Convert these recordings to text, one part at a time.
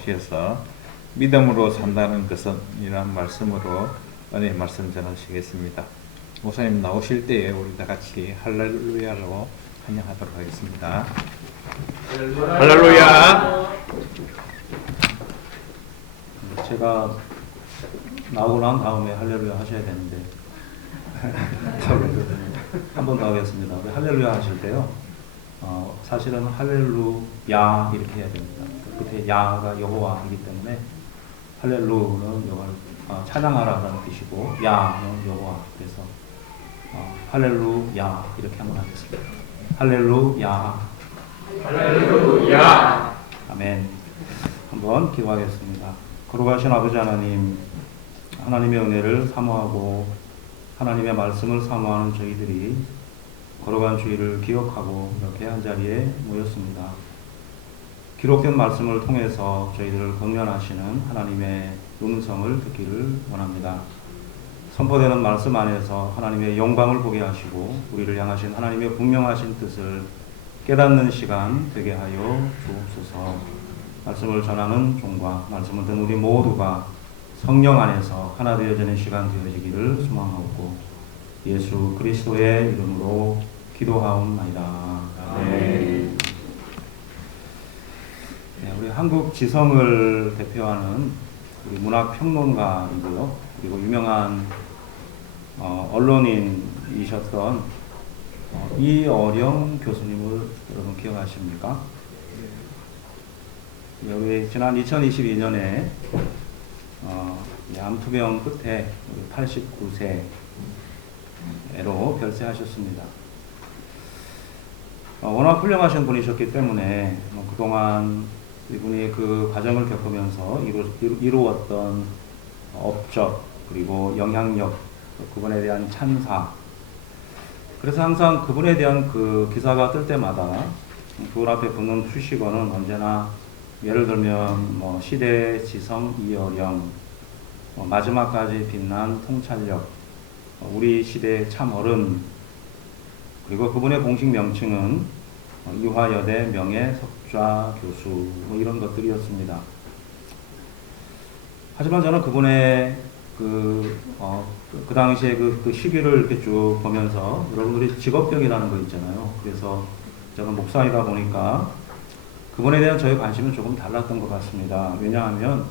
나오셔서 믿음으로 산다는 것은 이런 말씀으로 은혜의 말씀 전하시겠습니다. 목사님 나오실 때에 우리 다 같이 할렐루야로 찬양하도록 하겠습니다. 할렐루야. 제가 나오고 난 다음에 할렐루야 하셔야 되는데 한 번 더 하겠습니다. 할렐루야 하실 때요, 사실은 할렐루야 이렇게 해야 됩니다. 끝에 야가 여호와이기 때문에 할렐루는 여호와 찬양하라라는 뜻이고 야는 여호와, 그래서 할렐루야 이렇게 한번 하겠습니다. 할렐루야. 할렐루야. 아멘. 한번 기도하겠습니다. 거룩하신 아버지 하나님, 하나님의 은혜를 사모하고 하나님의 말씀을 사모하는 저희들이 거룩한 주의를 기억하고 이렇게 한자리에 모였습니다. 기록된 말씀을 통해서 저희들을 권면하시는 하나님의 음성을 듣기를 원합니다. 선포되는 말씀 안에서 하나님의 영광을 보게 하시고 우리를 향하신 하나님의 분명하신 뜻을 깨닫는 시간 되게 하여 주옵소서. 말씀을 전하는 종과 말씀을 듣는 우리 모두가 성령 안에서 하나 되어지는 시간 되어지기를 소망하고 예수 그리스도의 이름으로 기도하옵나이다. 아멘. 네, 우리 한국 지성을 대표하는 우리 문학평론가이고요, 그리고 유명한 언론인이셨던 이어령 교수님을 여러분 기억하십니까? 우리 지난 2022년에 암투병 끝에 89세로 별세하셨습니다. 워낙 훌륭하신 분이셨기 때문에 그동안 이분이 그 과정을 겪으면서 이루었던 업적 그리고 영향력, 그분에 대한 찬사, 그래서 항상 그분에 대한 그 기사가 뜰 때마다 그분 앞에 붙는 수식어는 언제나 예를 들면 시대 지성 이어령, 마지막까지 빛난 통찰력, 우리 시대의 참어른, 그리고 그분의 공식 명칭은 이화여대 명예석좌 교수 이런 것들이었습니다. 하지만 저는 그분의 그 당시에 그 시기를 이렇게 쭉 보면서 여러분들이 직업병이라는 거 있잖아요. 그래서 저는 목사이다 보니까 그분에 대한 저의 관심은 조금 달랐던 것 같습니다. 왜냐하면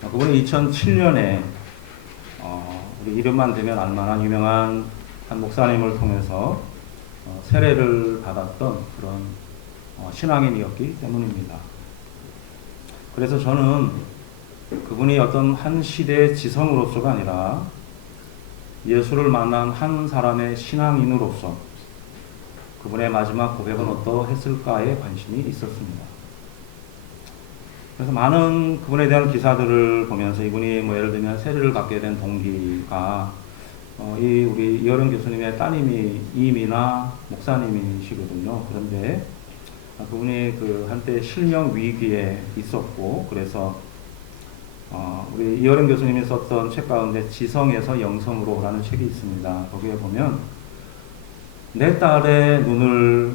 그분이 2007년에 우리 이름만 대면 알만한 유명한 한 목사님을 통해서 세례를 받았던 그런 신앙인이었기 때문입니다. 그래서 저는 그분이 어떤 한 시대의 지성으로서가 아니라 예수를 만난 한 사람의 신앙인으로서 그분의 마지막 고백은 어떠했을까에 관심이 있었습니다. 그래서 많은 그분에 대한 기사들을 보면서 이분이 예를 들면 세례를 받게 된 동기가 우리 이어령 교수님의 따님이 이미나 목사님이시거든요. 그런데 그분이 그 한때 실명 위기에 있었고, 그래서 우리 이어령 교수님이 썼던 책 가운데 지성에서 영성으로 라는 책이 있습니다. 거기에 보면 내 딸의 눈을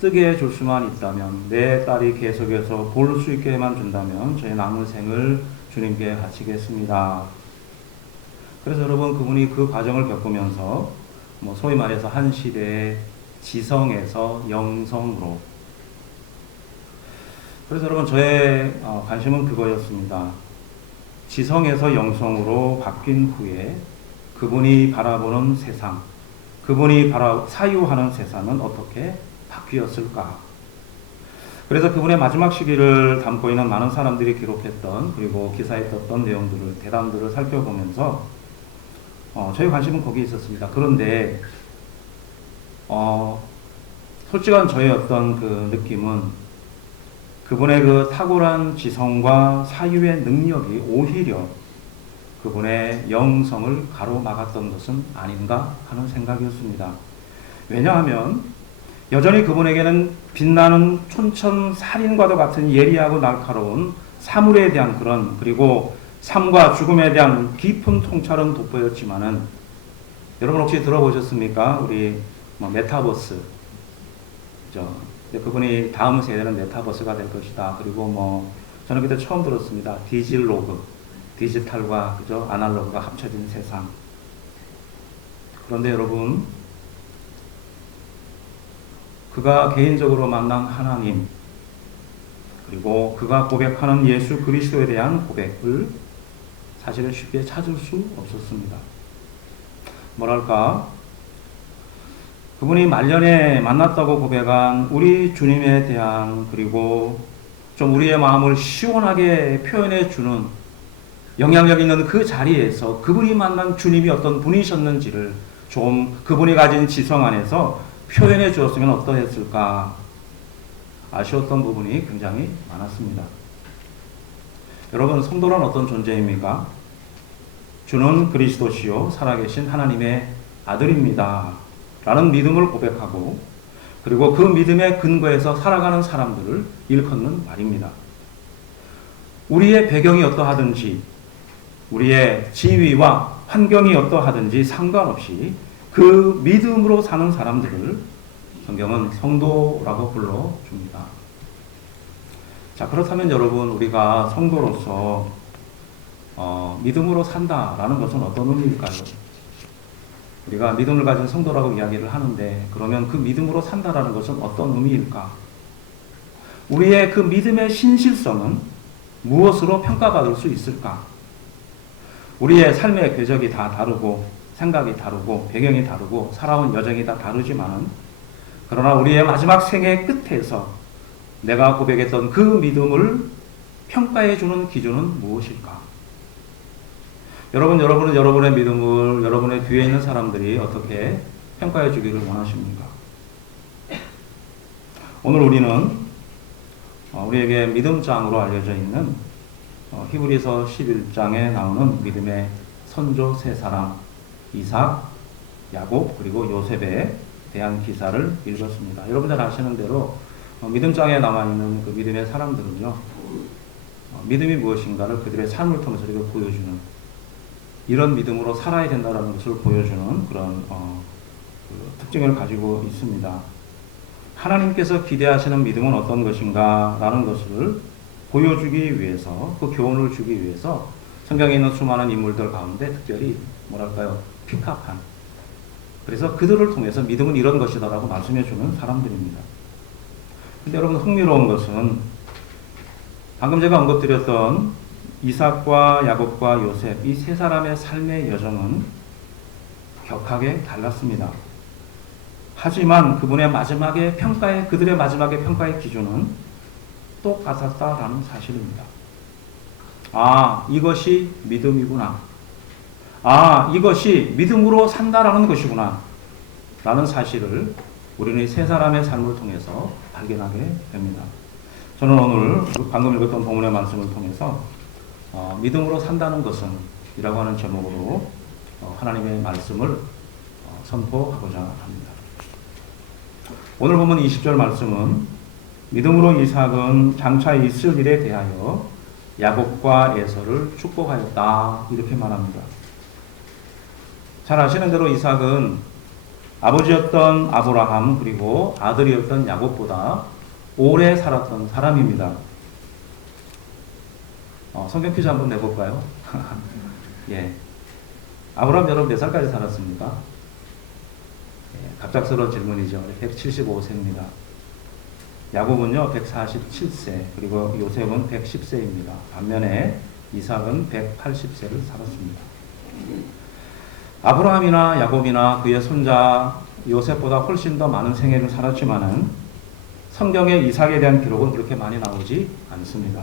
뜨게 해줄 수만 있다면, 내 딸이 계속해서 볼 수 있게만 준다면 저의 남은 생을 주님께 바치겠습니다. 그래서 여러분, 그분이 그 과정을 겪으면서 소위 말해서 한 시대의 지성에서 영성으로, 그래서 여러분 저의 관심은 그거였습니다. 지성에서 영성으로 바뀐 후에 그분이 바라보는 세상, 그분이 사유하는 세상은 어떻게 바뀌었을까? 그래서 그분의 마지막 시기를 담고 있는 많은 사람들이 기록했던, 그리고 기사에 떴던 내용들을, 대담들을 살펴보면서 저희 관심은 거기에 있었습니다. 그런데 솔직한 저의 어떤 그 느낌은 그분의 그 탁월한 지성과 사유의 능력이 오히려 그분의 영성을 가로막았던 것은 아닌가 하는 생각이었습니다. 왜냐하면 여전히 그분에게는 빛나는 촌천살인과도 같은 예리하고 날카로운 사물에 대한 그리고 삶과 죽음에 대한 깊은 통찰은 돋보였지만은, 여러분 혹시 들어보셨습니까? 우리 메타버스, 그죠? 그분이 다음 세대는 메타버스가 될 것이다. 그리고 저는 그때 처음 들었습니다. 디질로그, 디지털과 그죠? 아날로그가 합쳐진 세상. 그런데 여러분, 그가 개인적으로 만난 하나님, 그리고 그가 고백하는 예수 그리스도에 대한 고백을 사실은 쉽게 찾을 수 없었습니다. 뭐랄까, 그분이 말년에 만났다고 고백한 우리 주님에 대한, 그리고 좀 우리의 마음을 시원하게 표현해 주는 영향력 있는 그 자리에서 그분이 만난 주님이 어떤 분이셨는지를 좀 그분이 가진 지성 안에서 표현해 주었으면 어떠했을까 아쉬웠던 부분이 굉장히 많았습니다. 여러분, 성도란 어떤 존재입니까? 주는 그리스도시요 살아계신 하나님의 아들입니다 라는 믿음을 고백하고, 그리고 그 믿음의 근거에서 살아가는 사람들을 일컫는 말입니다. 우리의 배경이 어떠하든지, 우리의 지위와 환경이 어떠하든지 상관없이 그 믿음으로 사는 사람들을 성경은 성도라고 불러줍니다. 자, 그렇다면 여러분, 우리가 성도로서 믿음으로 산다라는 것은 어떤 의미일까요? 우리가 믿음을 가진 성도라고 이야기를 하는데, 그러면 그 믿음으로 산다라는 것은 어떤 의미일까? 우리의 그 믿음의 신실성은 무엇으로 평가받을 수 있을까? 우리의 삶의 궤적이 다 다르고, 생각이 다르고, 배경이 다르고, 살아온 여정이 다 다르지만, 그러나 우리의 마지막 생애 끝에서 내가 고백했던 그 믿음을 평가해주는 기준은 무엇일까? 여러분은 여러분의 믿음을 여러분의 뒤에 있는 사람들이 어떻게 평가해 주기를 원하십니까? 오늘 우리는 우리에게 믿음장으로 알려져 있는 히브리서 11장에 나오는 믿음의 선조 세 사람, 이삭, 야곱, 그리고 요셉에 대한 기사를 읽었습니다. 여러분들 아시는 대로 믿음장에 나와 있는 그 믿음의 사람들은요, 믿음이 무엇인가를 그들의 삶을 통해서 이렇게 보여주는, 이런 믿음으로 살아야 된다는 것을 보여주는 그런 그 특징을 가지고 있습니다. 하나님께서 기대하시는 믿음은 어떤 것인가 라는 것을 보여주기 위해서, 그 교훈을 주기 위해서 성경에 있는 수많은 인물들 가운데 특별히 뭐랄까요, 픽업한, 그래서 그들을 통해서 믿음은 이런 것이다 라고 말씀해 주는 사람들입니다. 근데 여러분, 흥미로운 것은 방금 제가 언급드렸던 이삭과 야곱과 요셉, 이 세 사람의 삶의 여정은 격하게 달랐습니다. 하지만 그들의 마지막의 평가의 기준은 똑같았다라는 사실입니다. 아, 이것이 믿음이구나. 아, 이것이 믿음으로 산다라는 것이구나. 라는 사실을 우리는 이 세 사람의 삶을 통해서 발견하게 됩니다. 저는 오늘 방금 읽었던 본문의 말씀을 통해서 믿음으로 산다는 것은 이라고 하는 제목으로 하나님의 말씀을 선포하고자 합니다. 오늘 보면 20절 말씀은 믿음으로 이삭은 장차 있을 일에 대하여 야곱과 에서를 축복하였다 이렇게 말합니다. 잘 아시는 대로 이삭은 아버지였던 아브라함 그리고 아들이었던 야곱보다 오래 살았던 사람입니다. 성경 퀴즈 한번 내볼까요? 예. 아브라함 여러분 몇 살까지 살았습니까? 예, 갑작스러운 질문이죠. 175세입니다. 야곱은요 147세, 그리고 요셉은 110세입니다. 반면에 이삭은 180세를 살았습니다. 아브라함이나 야곱이나 그의 손자 요셉보다 훨씬 더 많은 생애를 살았지만은 성경에 이삭에 대한 기록은 그렇게 많이 나오지 않습니다.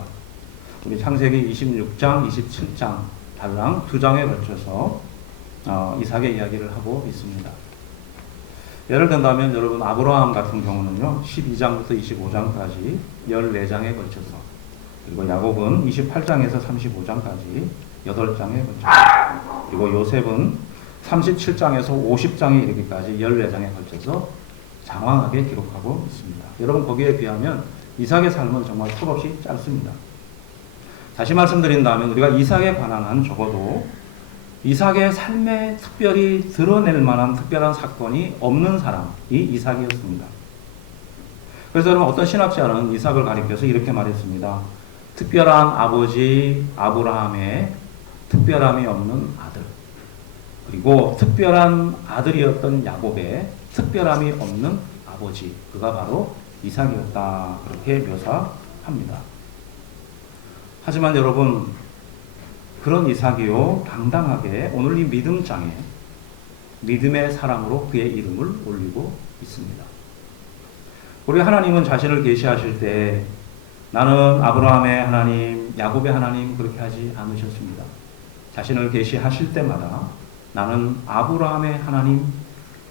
우리 창세기 26장, 27장 달랑 두 장에 걸쳐서 이삭의 이야기를 하고 있습니다. 예를 든다면 여러분 아브라함 같은 경우는요 12장부터 25장까지 14장에 걸쳐서, 그리고 야곱은 28장에서 35장까지 8장에 걸쳐서, 그리고 요셉은 37장에서 50장에 이르기까지 14장에 걸쳐서 장황하게 기록하고 있습니다. 여러분 거기에 비하면 이삭의 삶은 정말 턱없이 짧습니다. 다시 말씀드린다면 우리가 이삭에 관한 한 적어도 이삭의 삶에 특별히 드러낼 만한 특별한 사건이 없는 사람이 이삭이었습니다. 그래서 여러분 어떤 신학자는 이삭을 가리켜서 이렇게 말했습니다. 특별한 아버지 아브라함의 특별함이 없는 아들, 그리고 특별한 아들이었던 야곱의 특별함이 없는 아버지, 그가 바로 이삭이었다, 그렇게 묘사합니다. 하지만 여러분, 그런 이삭이요 당당하게 오늘 이 믿음장에 믿음의 사람으로 그의 이름을 올리고 있습니다. 우리 하나님은 자신을 계시하실 때 나는 아브라함의 하나님, 야곱의 하나님 그렇게 하지 않으셨습니다. 자신을 계시하실 때마다 나는 아브라함의 하나님,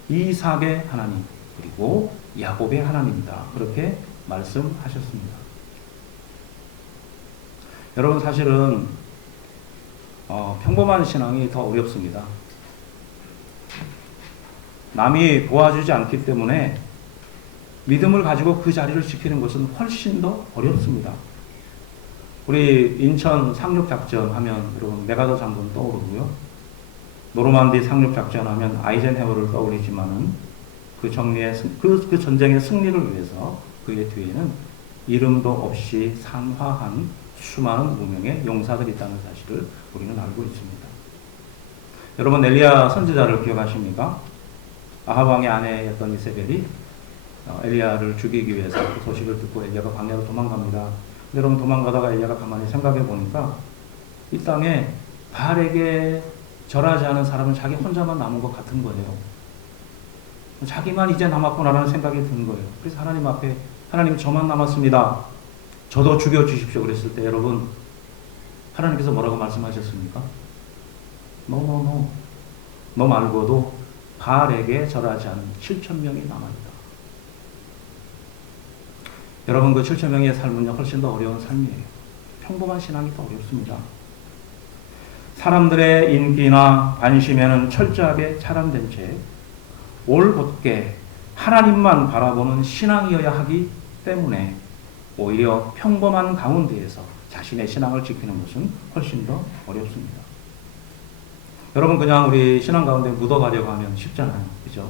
이삭의 하나님, 그리고 야곱의 하나님이다, 그렇게 말씀하셨습니다. 여러분, 사실은 평범한 신앙이 더 어렵습니다. 남이 도와주지 않기 때문에 믿음을 가지고 그 자리를 지키는 것은 훨씬 더 어렵습니다. 우리 인천 상륙작전 하면 여러분 메가더 장군 떠오르고요. 노르만디 상륙작전 하면 아이젠하워를 떠올리지만은 그 전쟁의 승리를 위해서 그의 뒤에는 이름도 없이 산화한 수많은 무명의 용사들이 있다는 사실을 우리는 알고 있습니다. 여러분, 엘리야 선지자를 기억하십니까? 아합 왕의 아내였던 이세벨이 엘리야를 죽이기 위해서 그 소식을 듣고 엘리야가 광야로 도망갑니다. 근데 여러분, 도망가다가 엘리야가 가만히 생각해 보니까 이 땅에 바알에게 절하지 않은 사람은 자기 혼자만 남은 것 같은 거예요. 자기만 이제 남았구나라는 생각이 드는 거예요. 그래서 하나님 앞에, 하나님 저만 남았습니다, 저도 죽여주십시오 그랬을 때 여러분, 하나님께서 뭐라고 말씀하셨습니까? No. 너 말고도 바알에게 절하지 않은 7,000명이 남아있다. 여러분, 그 7,000명의 삶은요 훨씬 더 어려운 삶이에요. 평범한 신앙이 더 어렵습니다. 사람들의 인기나 관심에는 철저하게 차단된 채 올곧게 하나님만 바라보는 신앙이어야 하기 때문에 오히려 평범한 가운데에서 자신의 신앙을 지키는 것은 훨씬 더 어렵습니다. 여러분, 그냥 우리 신앙 가운데 묻어가려고 하면 쉽잖아요. 그죠?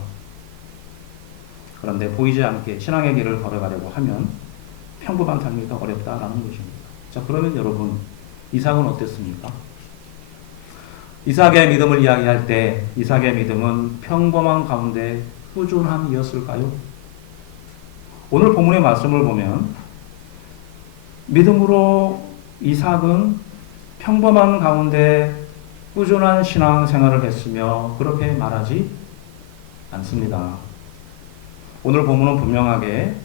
그런데 보이지 않게 신앙의 길을 걸어가려고 하면 평범한 삶이 더 어렵다라는 것입니다. 자, 그러면 여러분, 이삭은 어땠습니까? 이삭의 믿음을 이야기할 때 이삭의 믿음은 평범한 가운데 꾸준함이었을까요? 오늘 본문의 말씀을 보면 믿음으로 이삭은 평범한 가운데 꾸준한 신앙생활을 했으며 그렇게 말하지 않습니다. 오늘 본문은 분명하게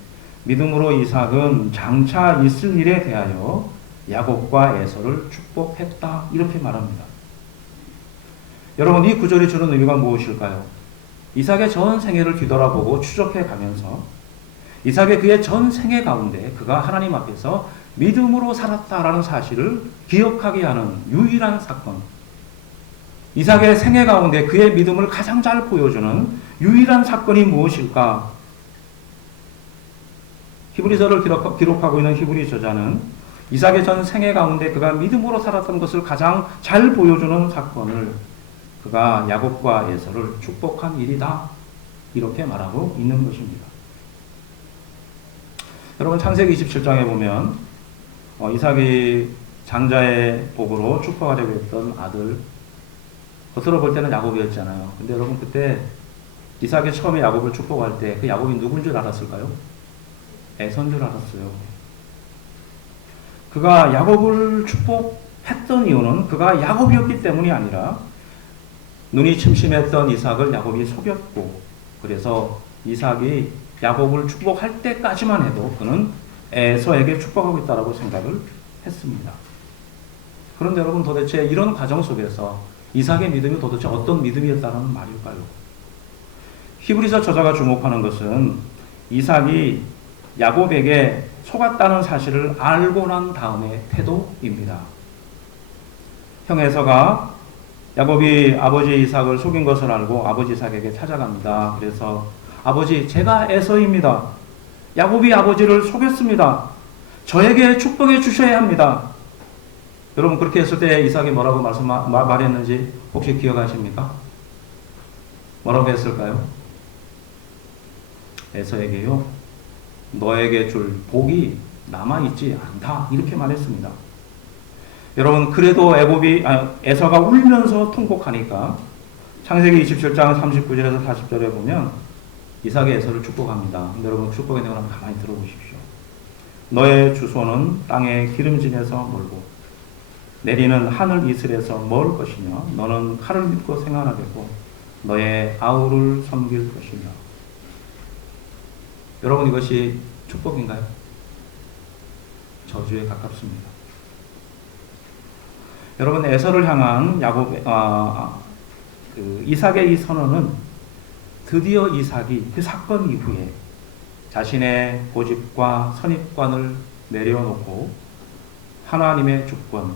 믿음으로 이삭은 장차 있을 일에 대하여 야곱과 에서를 축복했다, 이렇게 말합니다. 여러분, 이 구절이 주는 의미가 무엇일까요? 이삭의 전 생애를 뒤돌아보고 추적해 가면서 이삭의 그의 전 생애 가운데 그가 하나님 앞에서 믿음으로 살았다라는 사실을 기억하게 하는 유일한 사건, 이삭의 생애 가운데 그의 믿음을 가장 잘 보여주는 유일한 사건이 무엇일까? 히브리서를 기록하고 있는 히브리 저자는 이삭의 전 생애 가운데 그가 믿음으로 살았던 것을 가장 잘 보여주는 사건을 그가 야곱과 에서를 축복한 일이다, 이렇게 말하고 있는 것입니다. 여러분, 창세기 27장에 보면 이삭이 장자의 복으로 축복하려고 했던 아들, 겉으로 볼 때는 야곱이었잖아요. 근데 여러분, 그때 이삭이 처음에 야곱을 축복할 때 그 야곱이 누군 줄 알았을까요? 에서인 줄 알았어요. 그가 야곱을 축복했던 이유는 그가 야곱이었기 때문이 아니라 눈이 침침했던 이삭을 야곱이 속였고, 그래서 이삭이 야곱을 축복할 때까지만 해도 그는 에서에게 축복하고 있다고 생각을 했습니다. 그런데 여러분, 도대체 이런 과정 속에서 이삭의 믿음이 도대체 어떤 믿음이었다는 말일까요? 히브리서 저자가 주목하는 것은 이삭이 야곱에게 속았다는 사실을 알고 난 다음의 태도입니다. 형 에서가 야곱이 아버지 이삭을 속인 것을 알고 아버지 이삭에게 찾아갑니다. 그래서 아버지, 제가 에서입니다. 야곱이 아버지를 속였습니다. 저에게 축복해 주셔야 합니다. 여러분, 그렇게 했을 때 이삭이 뭐라고 말했는지 혹시 기억하십니까? 뭐라고 했을까요? 에서에게요, 너에게 줄 복이 남아있지 않다. 이렇게 말했습니다. 여러분, 그래도 에서가 울면서 통곡하니까 창세기 27장 39절에서 40절에 보면 이삭이 에서를 축복합니다. 근데 여러분, 축복의 내용을 한번 가만히 들어보십시오. 너의 주소는 땅의 기름짐에서 멀고 내리는 하늘 이슬에서 멀 것이며 너는 칼을 믿고 생활하겠고 너의 아우를 섬길 것이며. 여러분, 이것이 축복인가요? 저주에 가깝습니다. 여러분, 에서를 향한 이삭의 이 선언은 드디어 이삭이 그 사건 이후에 자신의 고집과 선입관을 내려놓고 하나님의 주권,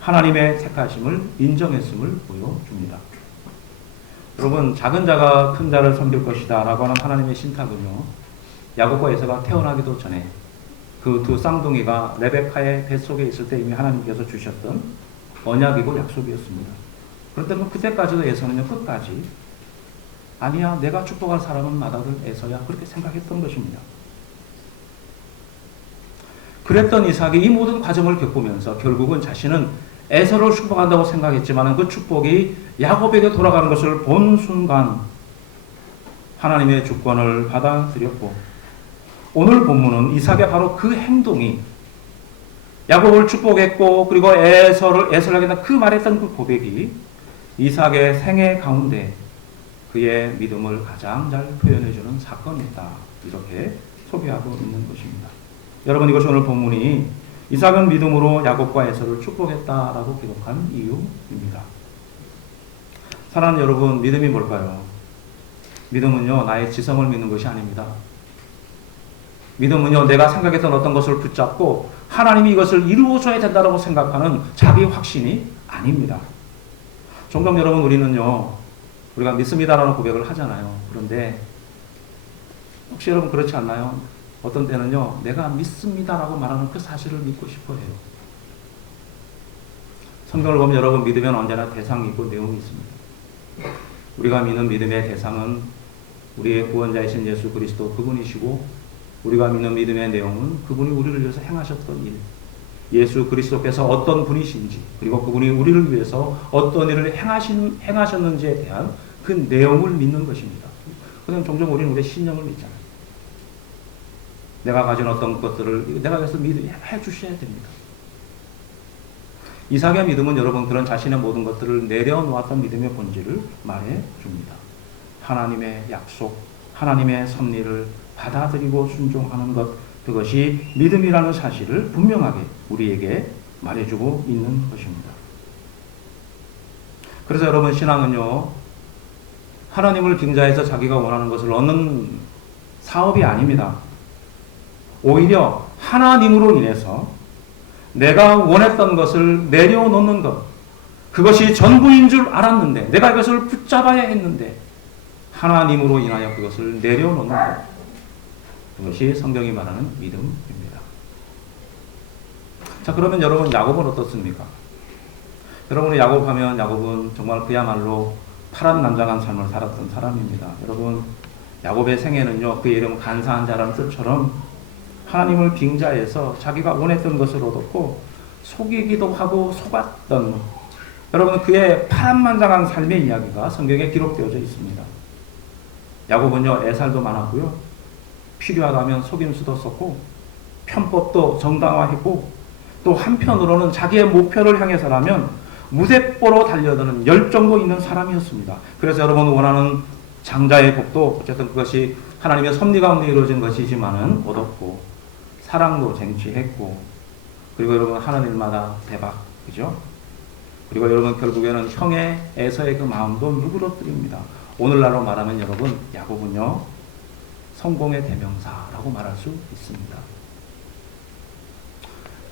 하나님의 택하심을 인정했음을 보여줍니다. 여러분, 작은 자가 큰 자를 섬길 것이다 라고 하는 하나님의 신탁은요, 야곱과 에서가 태어나기도 전에 그 두 쌍둥이가 레베카의 뱃속에 있을 때 이미 하나님께서 주셨던 언약이고 약속이었습니다. 그런데 그때까지도 에서는요, 끝까지 아니야, 내가 축복할 사람은 맏아들 에서야, 그렇게 생각했던 것입니다. 그랬던 이삭이 이 모든 과정을 겪으면서 결국은 자신은 에서를 축복한다고 생각했지만 그 축복이 야곱에게 돌아가는 것을 본 순간 하나님의 주권을 받아들였고, 오늘 본문은 이삭의 바로 그 행동이 야곱을 축복했고, 그리고 에서에게 그 말했던 그 고백이 이삭의 생애 가운데 그의 믿음을 가장 잘 표현해주는 사건이다. 이렇게 소개하고 있는 것입니다. 여러분, 이것이 오늘 본문이 이삭은 믿음으로 야곱과 에서를 축복했다라고 기록한 이유입니다. 사랑하는 여러분, 믿음이 뭘까요? 믿음은요, 나의 지성을 믿는 것이 아닙니다. 믿음은요, 내가 생각했던 어떤 것을 붙잡고 하나님이 이것을 이루어줘야 된다고 생각하는 자기 확신이 아닙니다. 종종 여러분, 우리가 믿습니다라는 고백을 하잖아요. 그런데 혹시 여러분 그렇지 않나요? 어떤 때는요, 내가 믿습니다라고 말하는 그 사실을 믿고 싶어 해요. 성경을 보면 여러분, 믿으면 언제나 대상이 있고 내용이 있습니다. 우리가 믿는 믿음의 대상은 우리의 구원자이신 예수 그리스도 그분이시고, 우리가 믿는 믿음의 내용은 그분이 우리를 위해서 행하셨던 일, 예수 그리스도께서 어떤 분이신지, 그리고 그분이 우리를 위해서 어떤 일을 행하셨는지에 대한 그 내용을 믿는 것입니다. 그냥 종종 우리는 우리의 신념을 믿잖아요. 내가 가진 어떤 것들을 내가 그래서 해 주셔야 됩니다. 이삭의 믿음은 여러분, 그런 자신의 모든 것들을 내려놓았던 믿음의 본질을 말해 줍니다. 하나님의 약속, 하나님의 섭리를 받아들이고 순종하는 것, 그것이 믿음이라는 사실을 분명하게 우리에게 말해주고 있는 것입니다. 그래서 여러분, 신앙은요, 하나님을 빙자해서 자기가 원하는 것을 얻는 사업이 아닙니다. 오히려 하나님으로 인해서 내가 원했던 것을 내려놓는 것, 그것이 전부인 줄 알았는데, 내가 이것을 붙잡아야 했는데 하나님으로 인하여 그것을 내려놓는 것, 그것이 성경이 말하는 믿음입니다. 자, 그러면 여러분, 야곱은 어떻습니까? 여러분, 야곱은 정말 그야말로 파란만장한 삶을 살았던 사람입니다. 여러분, 야곱의 생애는요, 그의 이름 간사한 자라는 뜻처럼 하나님을 빙자해서 자기가 원했던 것을 얻었고, 속이기도 하고 속았던, 여러분, 그의 파란만장한 삶의 이야기가 성경에 기록되어져 있습니다. 야곱은요, 애살도 많았고요, 필요하다면 속임수도 썼고, 편법도 정당화했고, 또 한편으로는 자기의 목표를 향해서라면 무대뽀로 달려드는 열정도 있는 사람이었습니다. 그래서 여러분, 원하는 장자의 복도 어쨌든 그것이 하나님의 섭리 가운데 이루어진 것이지만은 얻었고, 사랑도 쟁취했고, 그리고 여러분, 하는 일마다 대박, 그죠? 그리고 여러분, 결국에는 형의 에서의 그 마음도 누그러뜨립니다. 오늘날로 말하면 여러분, 야곱은요, 성공의 대명사라고 말할 수 있습니다.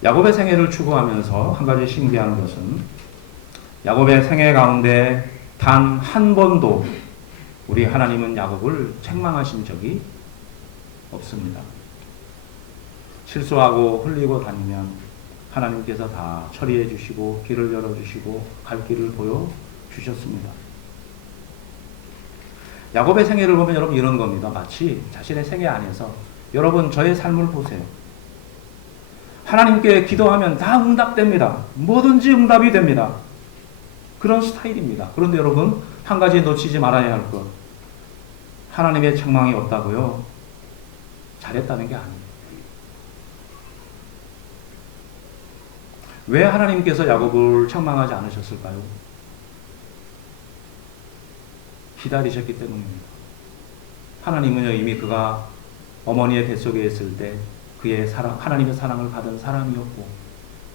야곱의 생애를 추구하면서 한 가지 신기한 것은, 야곱의 생애 가운데 단 한 번도 우리 하나님은 야곱을 책망하신 적이 없습니다. 실수하고 흘리고 다니면 하나님께서 다 처리해 주시고 길을 열어주시고 갈 길을 보여주셨습니다. 야곱의 생애를 보면 여러분, 이런 겁니다. 마치 자신의 생애 안에서, 여러분, 저의 삶을 보세요. 하나님께 기도하면 다 응답됩니다. 뭐든지 응답이 됩니다. 그런 스타일입니다. 그런데 여러분, 한 가지 놓치지 말아야 할 것. 하나님의 책망이 없다고요? 잘했다는 게 아니에요. 왜 하나님께서 야곱을 책망하지 않으셨을까요? 기다리셨기 때문입니다. 하나님은요, 이미 그가 어머니의 뱃속에 있을 때 그의 하나님의 사랑을 받은 사람이었고,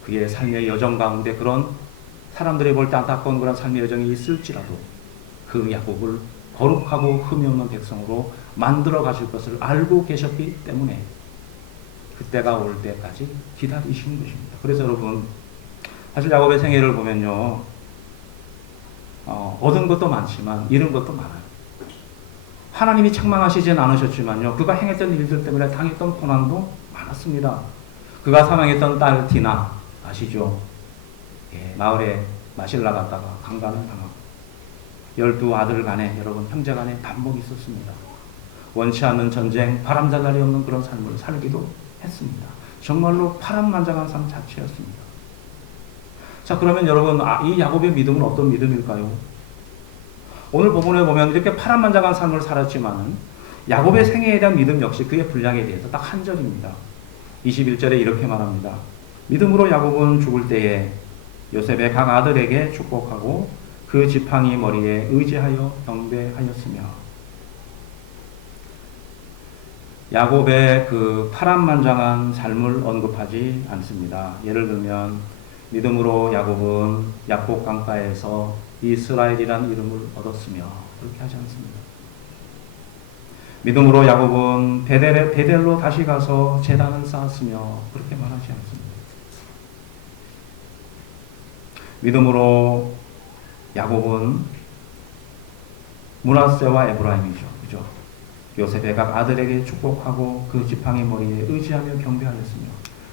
그의 삶의 여정 가운데 그런 사람들이 볼 때 안타까운 그런 삶의 여정이 있을지라도 그 야곱을 거룩하고 흠이 없는 백성으로 만들어 가실 것을 알고 계셨기 때문에 그때가 올 때까지 기다리신 것입니다. 그래서 여러분, 사실 야곱의 생애를 보면요, 얻은 것도 많지만 잃은 것도 많아요. 하나님이 책망하시진 않으셨지만요, 그가 행했던 일들 때문에 당했던 고난도 많았습니다. 그가 사망했던 딸 디나 아시죠? 예, 마을에 마실 나갔다가 강간을 당하고 12아들 간에, 여러분, 형제 간에 반복이 있었습니다. 원치 않는 전쟁, 바람자갈이 없는 그런 삶을 살기도 했습니다. 정말로 파란만장한 삶 자체였습니다. 자, 그러면 여러분, 이 야곱의 믿음은 어떤 믿음일까요? 오늘 본문에 보면 이렇게 파란만장한 삶을 살았지만은 야곱의 생애에 대한 믿음 역시 그의 분량에 대해서 딱 한 절입니다. 21절에 이렇게 말합니다. 믿음으로 야곱은 죽을 때에 요셉의 각 아들에게 축복하고 그 지팡이 머리에 의지하여 경배하였으며. 야곱의 그 파란만장한 삶을 언급하지 않습니다. 예를 들면 믿음으로 야곱은 야복 강가에서 이스라엘이라는 이름을 얻었으며, 그렇게 하지 않습니다. 믿음으로 야곱은 베델로 다시 가서 제단을 쌓았으며, 그렇게 말하지 않습니다. 믿음으로 야곱은 므낫세와 에브라임이죠. 그죠? 요셉의 각 아들에게 축복하고 그 지팡이 머리에 의지하며 경배하였으며,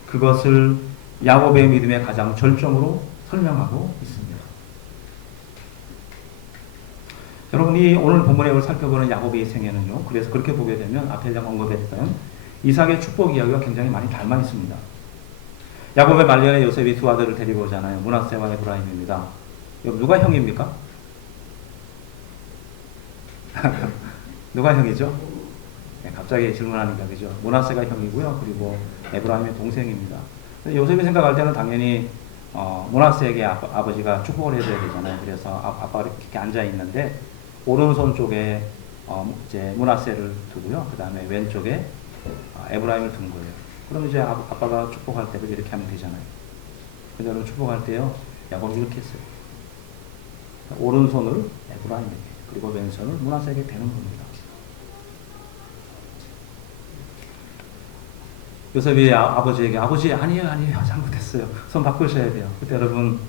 그것을 야곱의 믿음의 가장 절정으로 설명하고 있습니다. 여러분이 오늘 본문에 살펴보는 야곱의 생애는요, 그래서 그렇게 보게 되면 앞에 언급했던 이삭의 축복 이야기가 굉장히 많이 닮아 있습니다. 야곱의 말년에 요셉이 두 아들을 데리고 오잖아요. 므낫세와 에브라임입니다. 누가 형입니까? 누가 형이죠? 네, 갑자기 질문하니까, 그죠? 므낫세가 형이고요. 그리고 에브라임의 동생입니다. 요셉이 생각할 때는 당연히 므낫세에게 아버지가 축복을 해줘야 되잖아요. 그래서 아빠가 이렇게 앉아 있는데 오른손 쪽에 이제 므낫세를 두고요. 그 다음에 왼쪽에 에브라임을 둔 거예요. 그럼 이제 아빠가 축복할 때 이렇게 하면 되잖아요. 그대로 축복할 때요, 야곱이 이렇게 했어요. 오른손을 에브라임에게, 그리고 왼손을 므낫세에게 대는 겁니다. 요셉이 아버지에게, 아버지, 아니에요, 잘못했어요. 손 바꾸셔야 돼요. 그때 여러분,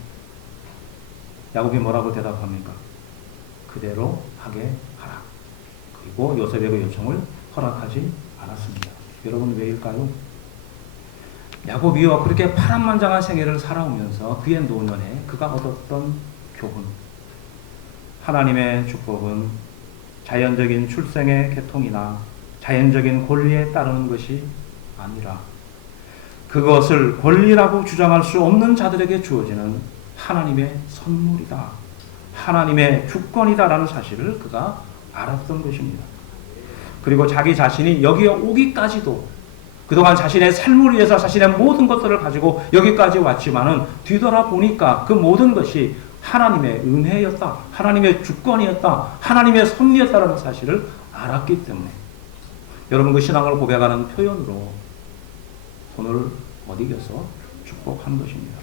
야곱이 뭐라고 대답합니까? 그대로 하게 하라. 그리고 요셉의 그 요청을 허락하지 않았습니다. 여러분, 왜일까요? 야곱이요, 그렇게 파란만장한 생애를 살아오면서 그의 노년에 그가 얻었던 교훈. 하나님의 축복은 자연적인 출생의 계통이나 자연적인 권리에 따르는 것이 아니라 그것을 권리라고 주장할 수 없는 자들에게 주어지는 하나님의 선물이다. 하나님의 주권이다라는 사실을 그가 알았던 것입니다. 그리고 자기 자신이 여기에 오기까지도 그동안 자신의 삶을 위해서 자신의 모든 것들을 가지고 여기까지 왔지만은 뒤돌아보니까 그 모든 것이 하나님의 은혜였다. 하나님의 주권이었다. 하나님의 섭리였다라는 사실을 알았기 때문에 여러분, 그 신앙을 고백하는 표현으로 손을 어디겨서 축복한 것입니다.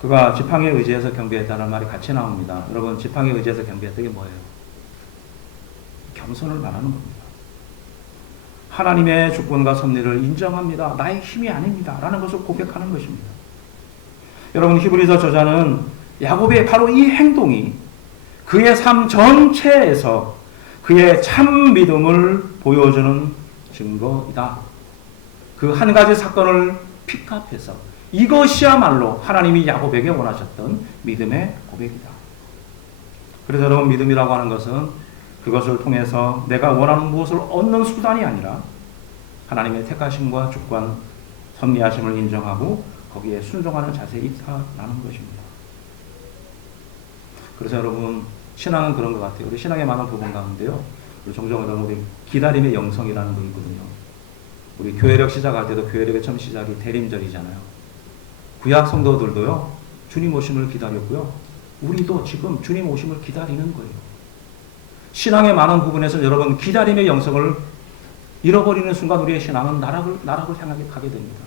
그가 지팡이에 의지해서 경배했다는 말이 같이 나옵니다. 여러분, 지팡이에 의지해서 경배했던 게 뭐예요? 겸손을 말하는 겁니다. 하나님의 주권과 섭리를 인정합니다. 나의 힘이 아닙니다. 라는 것을 고백하는 것입니다. 여러분, 히브리서 저자는 야곱의 바로 이 행동이 그의 삶 전체에서 그의 참 믿음을 보여주는 증거이다. 그 한 가지 사건을 픽업해서 이것이야말로 하나님이 야곱에게 원하셨던 믿음의 고백이다. 그래서 여러분, 믿음이라고 하는 것은 그것을 통해서 내가 원하는 무엇을 얻는 수단이 아니라 하나님의 택하심과 주권, 섭리하심을 인정하고 거기에 순종하는 자세에 있다라는 것입니다. 그래서 여러분, 신앙은 그런 것 같아요. 우리 신앙의 많은 부분 가운데요, 우리 종종 우리 기다림의 영성이라는 거 있거든요. 우리 교회력 시작할 때도 교회력의 처음 시작이 대림절이잖아요. 구약 성도들도요, 주님 오심을 기다렸고요. 우리도 지금 주님 오심을 기다리는 거예요. 신앙의 많은 부분에서 여러분, 기다림의 영성을 잃어버리는 순간 우리의 신앙은 나락을 향하게 가게 됩니다.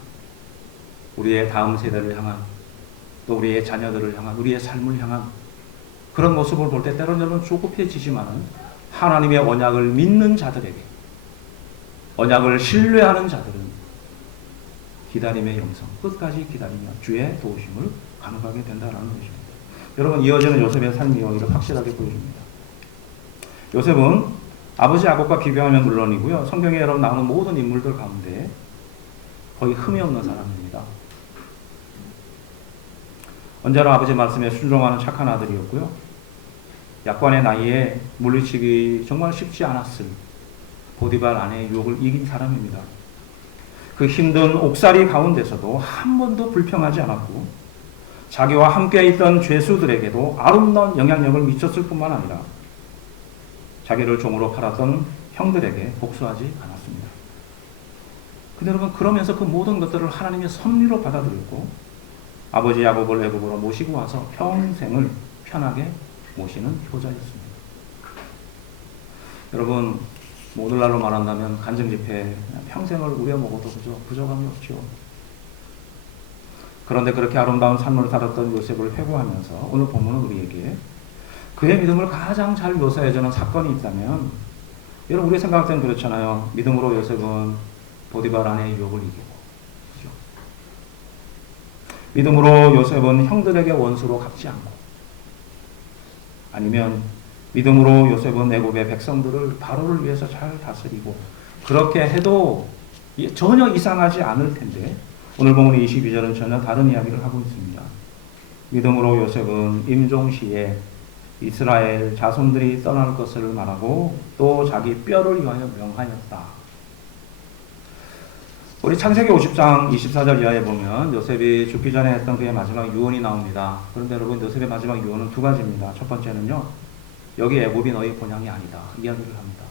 우리의 다음 세대를 향한, 또 우리의 자녀들을 향한, 우리의 삶을 향한 그런 모습을 볼 때 때로는 여러분 조급해지지만은 하나님의 언약을 믿는 자들에게, 언약을 신뢰하는 자들은 기다림의 영성, 끝까지 기다리며 주의 도우심을 간구하게 된다는 것입니다. 여러분, 이어지는 요셉의 삶이요, 이를 확실하게 보여줍니다. 요셉은 아버지 야곱과 비교하면 물론이고요, 성경에 여러분 나오는 모든 인물들 가운데 거의 흠이 없는 사람입니다. 언제나 아버지 말씀에 순종하는 착한 아들이었고요, 약관의 나이에 물리치기 정말 쉽지 않았을 보디발 아내의 유혹을 이긴 사람입니다. 그 힘든 옥살이 가운데서도 한 번도 불평하지 않았고, 자기와 함께 있던 죄수들에게도 아름다운 영향력을 미쳤을 뿐만 아니라 자기를 종으로 팔았던 형들에게 복수하지 않았습니다. 근데 여러분, 그러면서 그 모든 것들을 하나님의 섭리로 받아들였고, 아버지 야곱을 애굽으로 모시고 와서 평생을 편하게 모시는 효자였습니다. 여러분, 오늘날로 말한다면 간증집회 평생을 우려먹어도 부족함이 없죠. 그런데 그렇게 아름다운 삶을 살았던 요셉을 회고하면서 오늘 본문은 우리에게 그의 믿음을 가장 잘 묘사해주는 사건이 있다면, 여러분, 우리 생각할 때는 그렇잖아요. 믿음으로 요셉은 보디발 아내의 유혹을 이기고, 그죠? 믿음으로 요셉은 형들에게 원수로 갚지 않고, 아니면 믿음으로 요셉은 애굽의 백성들을 바로를 위해서 잘 다스리고, 그렇게 해도 전혀 이상하지 않을 텐데 오늘 보면 22절은 전혀 다른 이야기를 하고 있습니다. 믿음으로 요셉은 임종시에 이스라엘 자손들이 떠날 것을 말하고 또 자기 뼈를 위하여 명하였다. 우리 창세기 50장 24절 이하에 보면 요셉이 죽기 전에 했던 그의 마지막 유언이 나옵니다. 그런데 여러분, 요셉의 마지막 유언은 두 가지입니다. 첫 번째는요, 여기 애굽이 너희 본향이 아니다, 이야기를 합니다.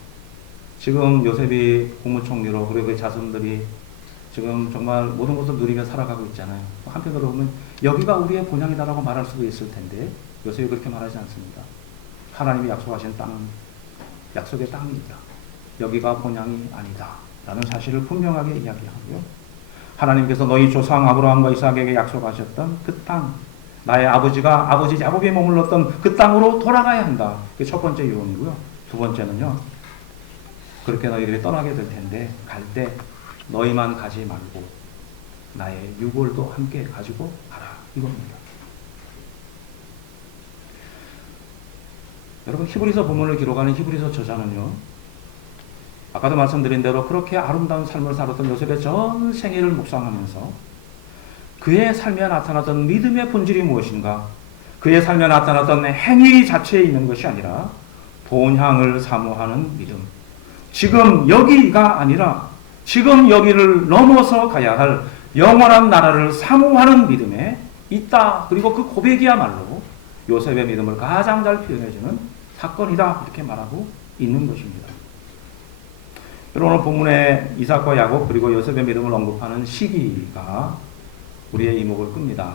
지금 요셉이 국무총리로, 그리고 그 자손들이 지금 정말 모든 것을 누리며 살아가고 있잖아요. 한편으로 보면 여기가 우리의 본향이다라고 말할 수도 있을 텐데 요셉이 그렇게 말하지 않습니다. 하나님이 약속하신 땅은 약속의 땅이다, 여기가 본향이 아니다 라는 사실을 분명하게 이야기하고요, 하나님께서 너희 조상 아브라함과 이삭에게 약속하셨던 그 땅, 나의 아버지 야곱이 머물렀던 그 땅으로 돌아가야 한다. 그게 첫 번째 유언이고요. 두 번째는요, 그렇게 너희들이 떠나게 될 텐데 갈 때 너희만 가지 말고 나의 유골도 함께 가지고 가라, 이겁니다. 여러분, 히브리서 본문을 기록하는 히브리서 저자는요, 아까도 말씀드린 대로 그렇게 아름다운 삶을 살았던 요셉의 전 생애를 묵상하면서 그의 삶에 나타났던 믿음의 본질이 무엇인가, 그의 삶에 나타났던 행위 자체에 있는 것이 아니라 본향을 사모하는 믿음, 지금 여기가 아니라 지금 여기를 넘어서 가야 할 영원한 나라를 사모하는 믿음에 있다. 그리고 그 고백이야말로 요셉의 믿음을 가장 잘 표현해주는 사건이다, 이렇게 말하고 있는 것입니다. 여러분, 오늘 본문에 이삭과 야곱 그리고 요셉의 믿음을 언급하는 시기가 우리의 이목을 끕니다.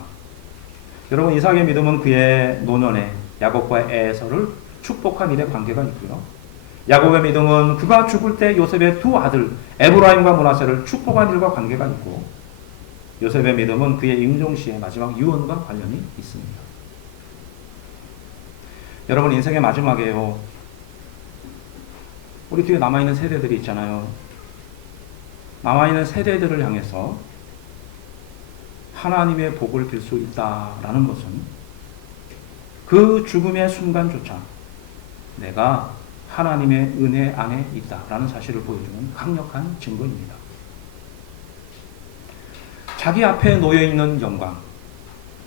여러분, 이삭의 믿음은 그의 노년에 야곱과 에서를 축복한 일의 관계가 있고요, 야곱의 믿음은 그가 죽을 때 요셉의 두 아들 에브라임과 므낫세를 축복한 일과 관계가 있고, 요셉의 믿음은 그의 임종시의 마지막 유언과 관련이 있습니다. 여러분, 인생의 마지막에요, 우리 뒤에 남아있는 세대들이 있잖아요. 남아있는 세대들을 향해서 하나님의 복을 빌 수 있다라는 것은 그 죽음의 순간조차 내가 하나님의 은혜 안에 있다라는 사실을 보여주는 강력한 증거입니다. 자기 앞에 놓여있는 영광,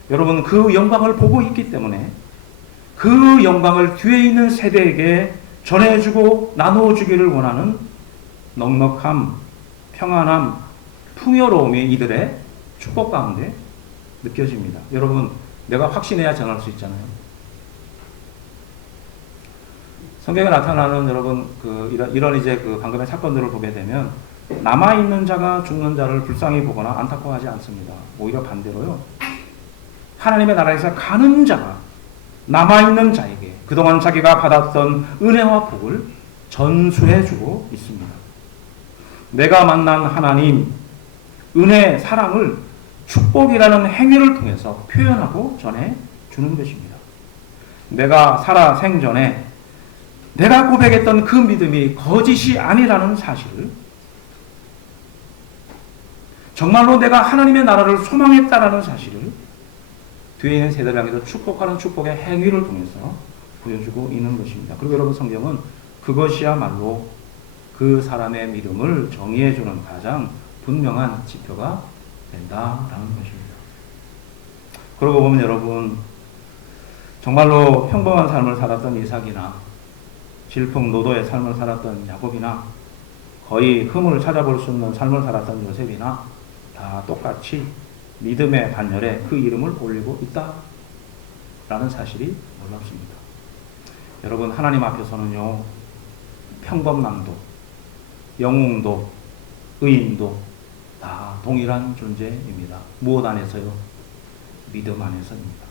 여러분, 그 영광을 보고 있기 때문에 그 영광을 뒤에 있는 세대에게 전해주고 나누어주기를 원하는 넉넉함, 평안함, 풍요로움이 이들의 축복 가운데 느껴집니다. 여러분, 내가 확신해야 전할 수 있잖아요. 성경에 나타나는 여러분 이런 이제 방금의 사건들을 보게 되면 남아 있는 자가 죽는 자를 불쌍히 보거나 안타까워하지 않습니다. 오히려 반대로요. 하나님의 나라에서 가는 자가 남아 있는 자에게 그동안 자기가 받았던 은혜와 복을 전수해주고 있습니다. 내가 만난 하나님 은혜, 사랑을 축복이라는 행위를 통해서 표현하고 전해 주는 것입니다. 내가 살아 생전에 내가 고백했던 그 믿음이 거짓이 아니라는 사실을, 정말로 내가 하나님의 나라를 소망했다라는 사실을 뒤에 있는 세대를 향해서 축복하는 축복의 행위를 통해서 보여주고 있는 것입니다. 그리고 여러분, 성경은 그것이야말로 그 사람의 믿음을 정의해주는 가장 분명한 지표가 된다라는 것입니다. 그러고 보면 여러분, 정말로 평범한 삶을 살았던 이삭이나 질풍노도의 삶을 살았던 야곱이나 거의 흠을 찾아볼 수 없는 삶을 살았던 요셉이나 다 똑같이 믿음의 반열에 그 이름을 올리고 있다라는 사실이 놀랍습니다. 여러분, 하나님 앞에서는요, 평범함도, 영웅도, 의인도 다 동일한 존재입니다. 무엇 안에서요? 믿음 안에서입니다.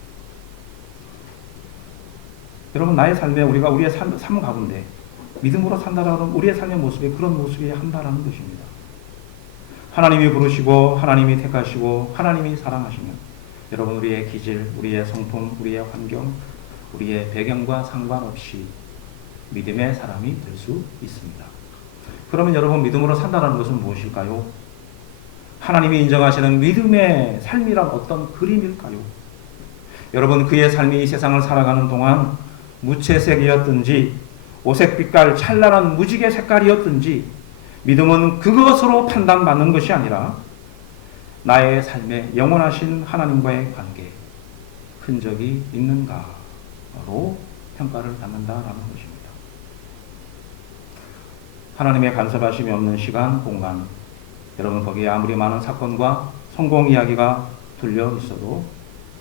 여러분, 나의 삶에 우리의 삶 가운데 믿음으로 산다라는 우리의 삶의 모습이 그런 모습이어야 한다라는 것입니다. 하나님이 부르시고 하나님이 택하시고 하나님이 사랑하시면 여러분, 우리의 기질, 우리의 성품, 우리의 환경, 우리의 배경과 상관없이 믿음의 사람이 될 수 있습니다. 그러면 여러분, 믿음으로 산다는 것은 무엇일까요? 하나님이 인정하시는 믿음의 삶이란 어떤 그림일까요? 여러분, 그의 삶이 이 세상을 살아가는 동안 무채색이었든지 오색빛깔 찬란한 무지개 색깔이었든지 믿음은 그것으로 판단받는 것이 아니라 나의 삶에 영원하신 하나님과의 관계, 흔적이 있는가로 평가를 받는다라는 것입니다. 하나님의 간섭하심이 없는 시간, 공간, 여러분, 거기에 아무리 많은 사건과 성공 이야기가 들려 있어도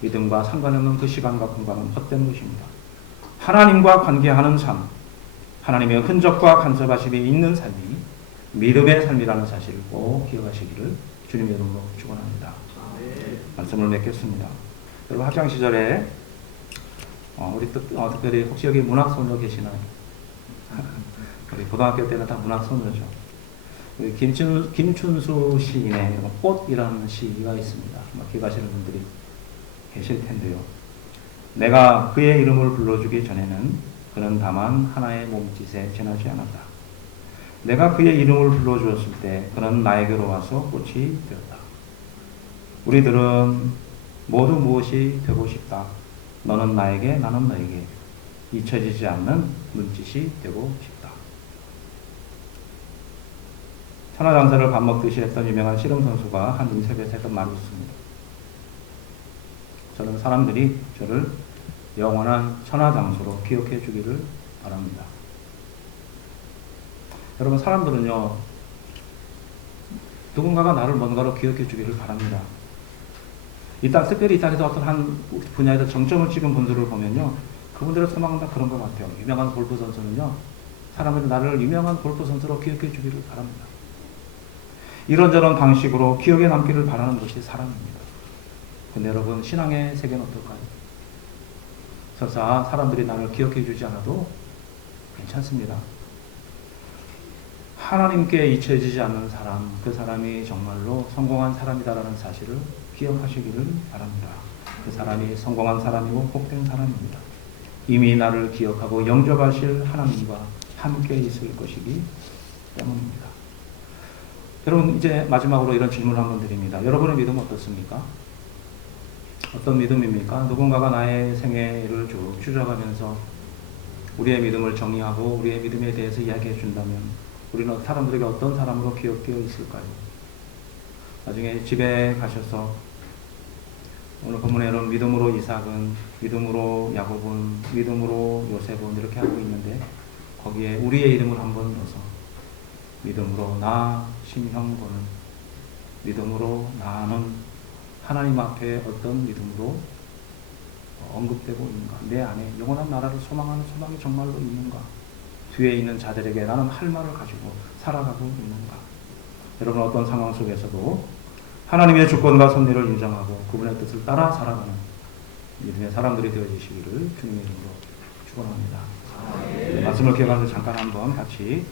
믿음과 상관이 없는 그 시간과 공간은 헛된 것입니다. 하나님과 관계하는 삶, 하나님의 흔적과 간섭하심이 있는 삶이 믿음의 삶이라는 사실을 꼭 기억하시기를 주님의 이름으로 축원합니다. 말씀을 맺겠습니다. 여러분, 학창 시절에 우리 특별히 혹시 여기 문학소녀 계시나요? 우리 고등학교 때는 다 문학소녀죠. 김춘수 시인의 꽃이라는 시가 있습니다. 기억하시는 분들이 계실 텐데요. 내가 그의 이름을 불러주기 전에는 그는 다만 하나의 몸짓에 지나지 않았다. 내가 그의 이름을 불러주었을 때 그는 나에게로 와서 꽃이 되었다. 우리들은 모두 무엇이 되고 싶다. 너는 나에게, 나는 너에게 잊혀지지 않는 눈짓이 되고 싶다. 천하장사를 밥 먹듯이 했던 유명한 씨름 선수가 한 인터뷰에서 했던 말이 있습니다. 저는 사람들이 저를 영원한 천하장수로 기억해 주기를 바랍니다. 여러분, 사람들은요, 누군가가 나를 뭔가로 기억해 주기를 바랍니다. 특별히 이 땅에서 어떤 한 분야에서 정점을 찍은 분들을 보면요, 그분들의 소망은 다 그런 것 같아요. 유명한 골프 선수는요, 사람들이 나를 유명한 골프 선수로 기억해 주기를 바랍니다. 이런저런 방식으로 기억에 남기를 바라는 것이 사람입니다. 근데 여러분, 신앙의 세계는 어떨까요? 설사 사람들이 나를 기억해 주지 않아도 괜찮습니다. 하나님께 잊혀지지 않는 사람, 그 사람이 정말로 성공한 사람이다라는 사실을 기억하시기를 바랍니다. 그 사람이 성공한 사람이고 복된 사람입니다. 이미 나를 기억하고 영접하실 하나님과 함께 있을 것이기 때문입니다. 여러분, 이제 마지막으로 이런 질문을 한번 드립니다. 여러분의 믿음은 어떻습니까? 어떤 믿음입니까? 누군가가 나의 생애를 쭉 추적하면서 우리의 믿음을 정의하고 우리의 믿음에 대해서 이야기해 준다면 우리는 사람들에게 어떤 사람으로 기억되어 있을까요? 나중에 집에 가셔서 오늘 본문에 이런 믿음으로 이삭은, 믿음으로 야곱은, 믿음으로 요셉은 이렇게 하고 있는데 거기에 우리의 이름을 한번 넣어서 믿음으로 나 심형고는 믿음으로 나는 하나님 앞에 어떤 믿음으로 언급되고 있는가? 내 안에 영원한 나라를 소망하는 소망이 정말로 있는가? 뒤에 있는 자들에게 나는 할 말을 가지고 살아가고 있는가? 여러분 어떤 상황 속에서도 하나님의 주권과 섭리를 인정하고 그분의 뜻을 따라 살아가는 믿음의 사람들이 되어지시기를 주님의 이름으로 축원합니다. 말씀을 기억하면서 잠깐 한번 같이